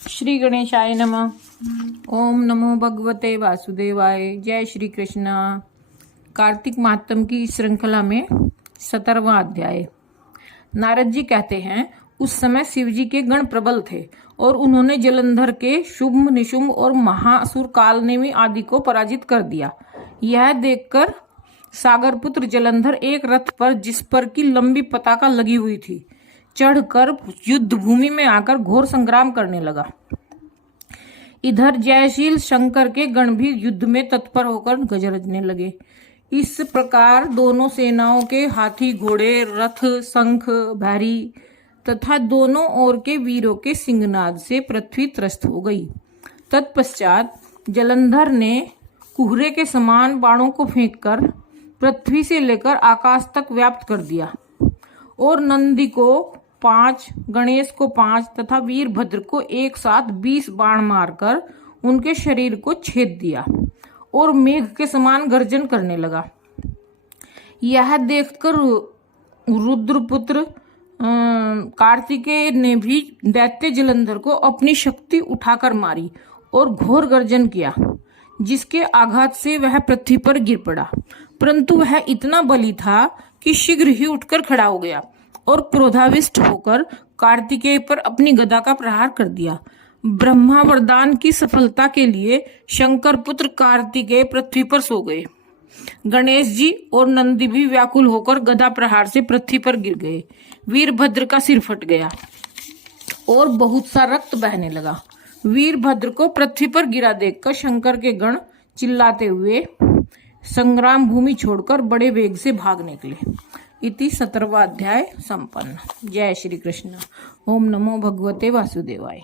श्री गणेशाय नमः। ओम नमो भगवते वासुदेवाय। जय श्री कृष्ण। कार्तिक महात्म की इस श्रृंखला में 17वां अध्याय। नारद जी कहते हैं, उस समय शिव जी के गण प्रबल थे और उन्होंने जलंधर के शुंभ निशुंभ और महासुर कालनेमी आदि को पराजित कर दिया। यह देखकर सागर पुत्र जलंधर एक रथ पर, जिस पर की लंबी पताका लगी हुई थी, चढ़कर युद्ध भूमि में आकर घोर संग्राम करने लगा। इधर जयशील शंकर के गण भी युद्ध में तत्पर होकर गरजने लगे। इस प्रकार दोनों सेनाओं के हाथी, घोड़े, रथ, शंख, भैरी तथा दोनों ओर के वीरों के सिंहनाद से पृथ्वी त्रस्त हो गई। तत्पश्चात जलंधर ने कुहरे के समान बाणों को फेंककर पृथ्वी से लेकर आकाश तक व्याप्त कर दिया और नंदी को 5, गणेश को 5 तथा वीरभद्र को एक साथ 20 बाण मारकर उनके शरीर को छेद दिया और मेघ के समान गर्जन करने लगा। यह देखकर रुद्रपुत्र कार्तिकेय ने भी दैत्य जलंधर को अपनी शक्ति उठाकर मारी और घोर गर्जन किया, जिसके आघात से वह पृथ्वी पर गिर पड़ा। परंतु वह इतना बली था कि शीघ्र ही उठकर खड़ा हो गया और क्रोधाविष्ट होकर कार्तिकेय पर अपनी गदा का प्रहार कर दिया। ब्रह्मा वरदान की सफलता के लिए शंकर पुत्र कार्तिकेय पृथ्वी पर सो गए। गणेश जी और नंदी भी व्याकुल होकर गदा प्रहार से पृथ्वी पर गिर गए। वीरभद्र का सिर फट गया और बहुत सा रक्त बहने लगा। वीरभद्र को पृथ्वी पर गिरा देखकर शंकर के गण चिल्लाते हुए संग्राम भूमि छोड़कर बड़े वेग से भाग निकले। इति 17वां अध्याय संपन्न। जय श्री कृष्ण। ओम नमो भगवते वासुदेवाय।